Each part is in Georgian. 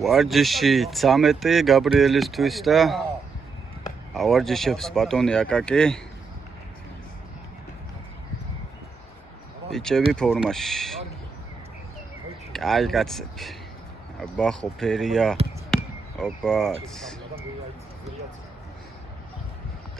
ვარჯიში 13 გაბრიელისთვის და ავარჯიშებს ბატონი აკაკი. ბიჭები ფორმაში. კაი კაცები. აბა ხოფერია. ოპაც.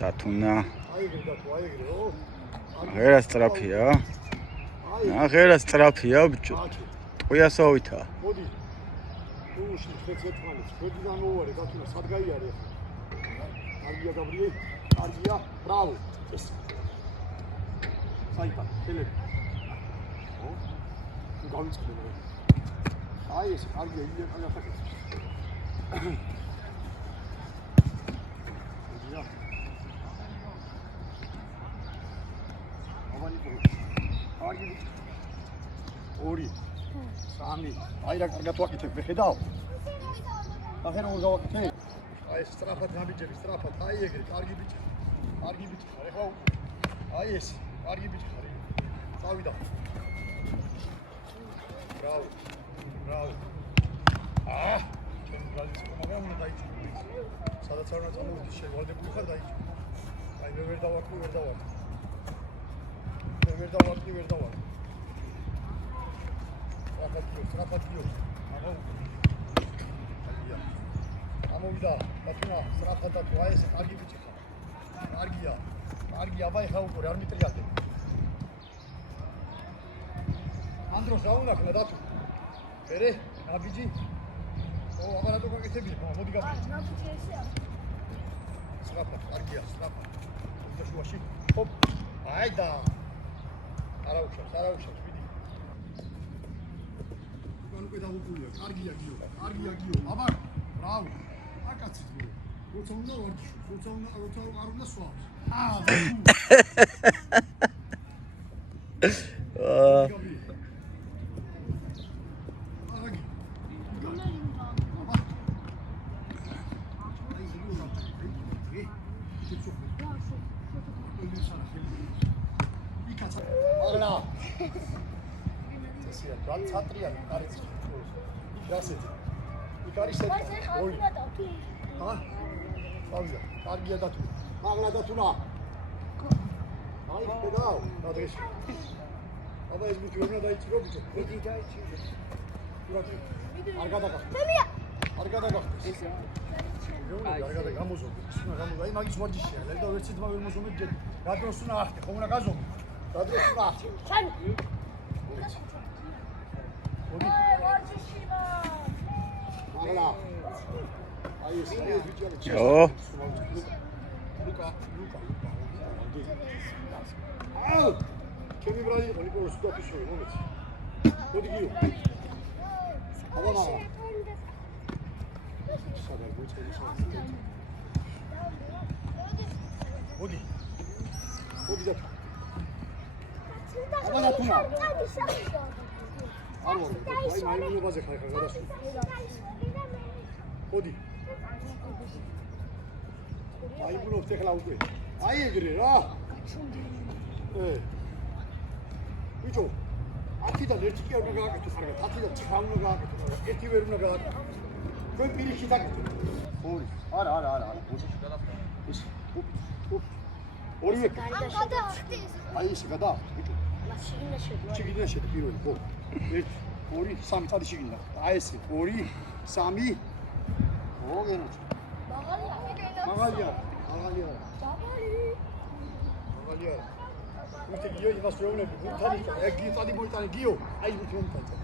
თათუნა. აღერა სტრაფია. აღერა სტრაფია ბიჭო. ტყვიასავითა. მოდი. უშლი ხეცეთმანეს. მოდიდან მოვარე თათუნა სად გაიარე? კარგია გაბრიელი. კარგია. ბრავო. ეს. საიტა. ხელები. ო? თუ გავიწყდები. აი ეს კარგია იდეა ახლა. ორი სამი აი რა კარგად ვაკეთებ მე ხედავ ახლა როგორ გავაკეთე აი ეს სტრაფად გამიჯები სტრაფად აი ეგრე კარგი ბიჭი ხარ ეხლა აი ეს კარგი ბიჭი ხარ წავიდა ბრავო ჩემ გაზის კომაგა უნდა დაიჭირო სადაც არ უნდა წამოვიდეს შევალდებული ხარ დაიჭირო აი მე ვერ დავაკრი ვერ დავაკრი სტრაფატიო ამოვიდა ბატონა სტრაფატა თუ აი ეს კარგი ბიჭი ხარ კარგია აბა ეხა უკვე არ მიტრიალდე ანდროს რა უნდა ხნა დათო ერე აბიჯი ო აბა რატო გაკეთებია მოდი გაფი სტრაფატ კარგია სტრაფატ და შუაში ჰოპ აი და არა უშავს ვიდი უკვე დავუყურია კარგია გიო აბა ბრავო აკაცი გიო როცა უნდა ვარჯიშო როცა არ უნდა სვავს Gal Satrian, Karis. Gracias. I Karis said, "Oi." Ha? Avia. Kargia datu. Magla datu na. Ai, pedal. Nadres. Aba ez bitu ona da ichiro bitu. Edi da ichiro. Turati. Argada ga. Temia. Argada ga. Argada gamozo. Suna gamozo. Ai magis vardishia. Leda vertsit ma ver mozomid ged. Gadros suna axte. Khomuna gazo. Gadros suna axte. Chani. ო ჩემი ბრალი იყო ნიკოლოს გაფიშოი მომეც მოდი გიო აბა სადარ გუჩელი საერთოდ მოდი და აბა ნატუნა არო აი მაიმუნებაზე ხარ გადასული მოდი აიბულობთ ეხლა უკვე აი ეგრე რა ბიჭო 10-დან 1 კი არ უნდა გააკეთო ხარგა 10-დან 9 უნდა გააკეთო ერთი ვერ უნდა გააკეთო თქვენ პირიქით აკეთეთ ორი არა ეს ორივე აი ეს გადაახტი ბიჭო შიგიდან შედი პირველი ხო 1 2 3 წადი შიგიდან აი ესე 2 3 მოგენოჩ მაღალია უთე გიო იმას ვეუბნები ბუთანი ეგ წადი მოიტანე გიო აი ბუთი მომიტანე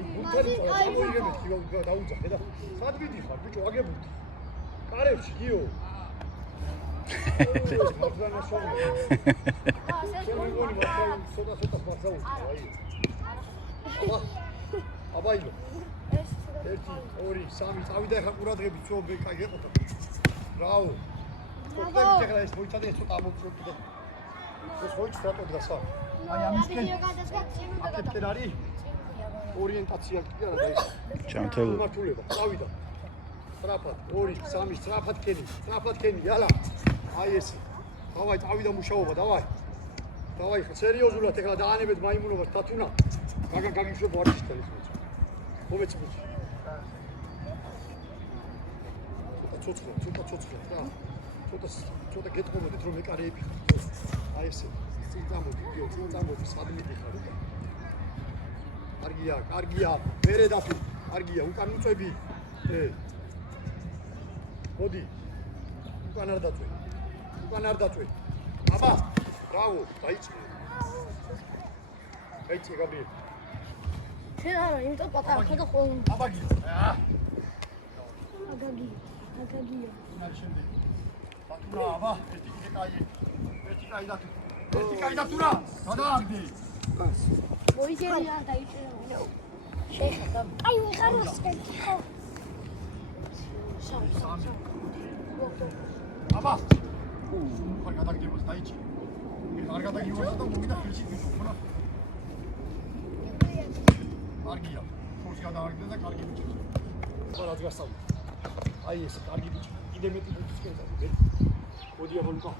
ეგ ბუთანი წამოიგებეთ გიო დაუძახე და სად ვიდიხარ ბიჭო აგებუთ კარებში გიო აბა ილო 1 2 3 წავიდა ახლა ყურადღებით ცო კაი ეყოთა ბრავო ხოთები ახლა ეს მოიცადე ეს ცოტა ამოვწრებდი და ეს მოიცადე რატო დგასა აი ამისკენ აკეთე არის ორიენტაცია კი არა და ის ჩანთელ მართულება წავიდა სტრაფად 2 3 სტრაფად კენი იალა აი ეს დავაი წავიდა მუშაობა დავაი ხა სერიოზულად ახლა დაანებეთ მაიმუნობას თათუნა გაგიშვებ ვარჯიშთან ის მომეც მოდი. ცოტა რა. ცოტა გეტყობოდით რომ ეკარეები ხარ. აი ესე. წინ წამოდი, სადმიდი ხარ. კარგია. მერე დაფი. კარგია, უკან უწევი. მოდი. უკან არ დაწვე. აბა, ბრავო, დაიწყე. გაბრიელ. შენ არა, იმიტომ პატარა ხარ და ხოლმე. აბაგი. აგაგია. ნარ შემდეგ. ბატურა, აბა, ერთი კაი დათურა. გადააგდი. მოიგერია დაიჭერა. შეხება. აი, ხაროს კეთო. აბა. ხარ გადაგდებას დაიჭი. არ გადაგივარდა და მოვიდა ხელში მიხონა. კარგია. ხორს გადააგდე და კარგი ბიჭი. ხარ რაც გასწავლე. აი ეს კარგი ბიჭი. კიდე მეტი ბურთისკენ წამოდი. მოდი აბა ლუკა.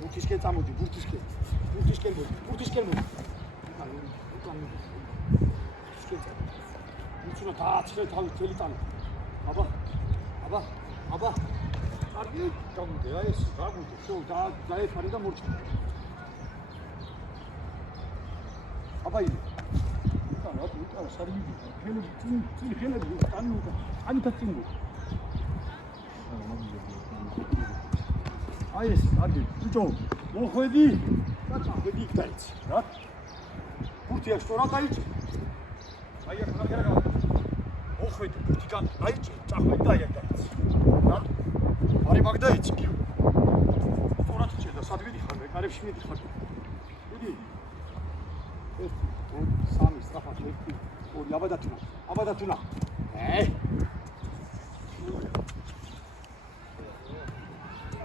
ბურთისკენ წამოდი. ბურთისკენ მოდი. უკან მოდი. იცუნა დააცხრე თავი თელი ტანი. აბა. კარგი, გაგვიდე, აი ეს, გაგვიდე. შო, დაეფარი და მორჩა. აბა იდე. უკან სარიგი. ხელები, ტანითა წინ. აი ეს, კარგი, ბიჭო, მოხვედი. ხვედი დაიჭი, რა? ბურთი აქვს სწორად დაიჭი. აი აქ ნახე რა. მოხვედი, ბურთი დაიჭი, წახვედი და აი აქ დაიჭი. რა? არი მაგ დაიჭი. სწორად ჭირდა, სად ვიდიხარ, მეკარებში მიდიხარ. დიდი. 1 2 3 სწრაფად 1 2 აბა დათუნა.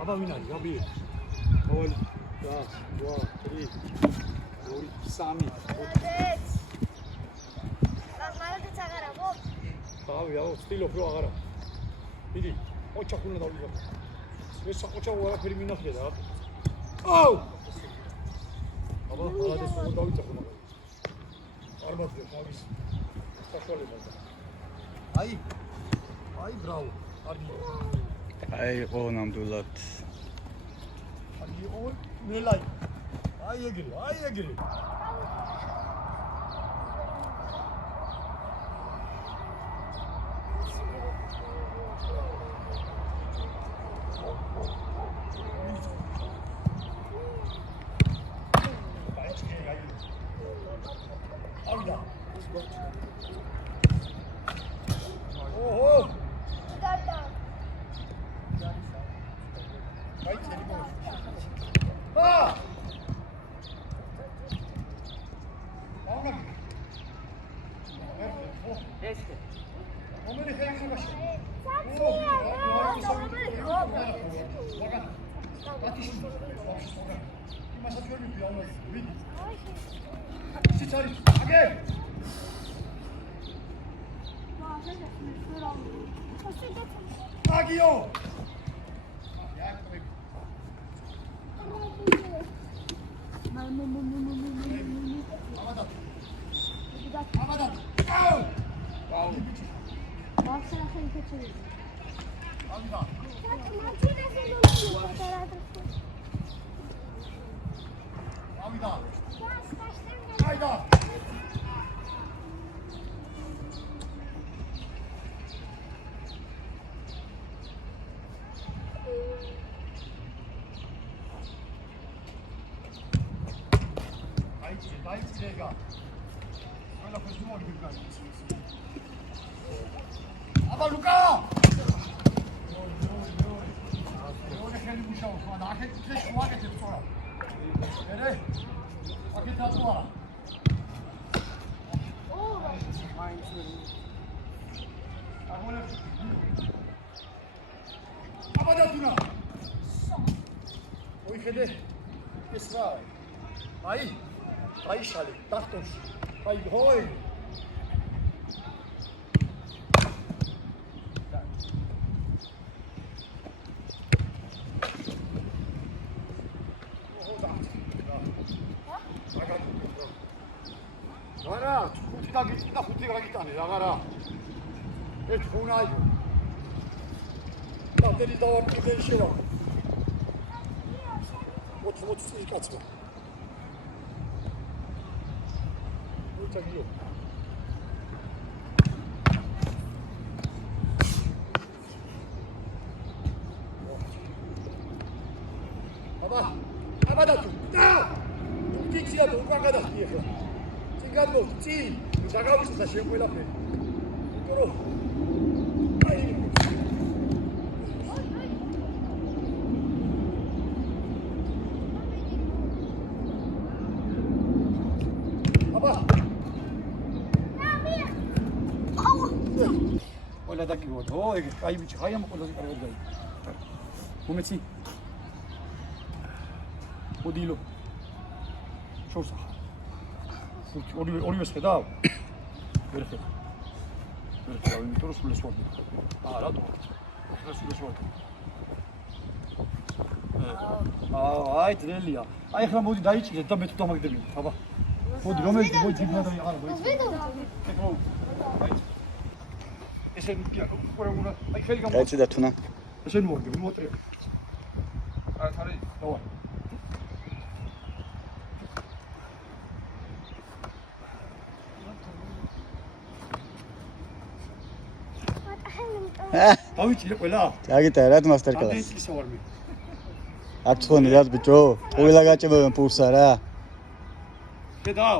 აბა ვინ არის? გაბრიელ. 2 3 3 მალადეც აღარა მო. აუ, სტილობ რო აღარა. დიდი, ოჩახ უნდა დავიღო. ეს საყოჩა უარაფერი მინახია და. აუ! აბა, მალადეც უნდა დავიწახო მაგალითად. არ მოძებ თავის საშუალება. აი, ბრავო, კარგი. აი, იყო ნამდვილად. კარგი, ნელაი. აი ეგრე. დაიწყება. ყველა ფესტივალი გიგანი. აბა ლუკა! ორი ხელი მუშაობს, მაგრამ აქეთ ეს ვაკეთებ სწორად. ერე? აქეთ აწვარა. აბა დათუნა. ოიხედე. ეს რა? აი შალე, დახტონში. აი ჰოი. არა, ხუთი გაგიტანე, რა არა. ერთ ხუნაიო. დადერი დავამკვიდრე შევა. 80 წელი კაცმა. მოიწაგიო. აბა დათუ. და! უკიცია თუ უკან გადასწია ხო? წინ გადმო, წინ. დაგავიწყდა შენ ყველაფერი. იმიტომ რომ აი აბა ყველა დაგიგოთ. ო, ეგ კაი ბიჭი, ხაი ამ ყველაზე კარგად გაიგო. უმეცი. ოდილო. შორსა. ორივე შეხედავ? ვერ ხედავ. ვერ ხედავ, იმიტომ რომ სულეს ვარდი. რატო? სულეს ვარდი. აი ძნელია. აი ახლა მოდი დაიჭირეთ და მე თუ დამაგდებინე. აბა. მოდი რომელიც მოდი ძიბნა და აღარ მოიწევს. ესე ნუქია უკვე უნდა აი ხელი გამო. გაიცი და თუნა. ესე ნუ ვარდი, მოტრე. აი თარი. დავა. დავიჭირე ყველა? წაგიტარა რა მასტერ კლასი. ამდენი წლისა ვარ მე. აქ თქვენი რა ბიჭო? ყველა გაჭებენ პულსა რა. შედავ.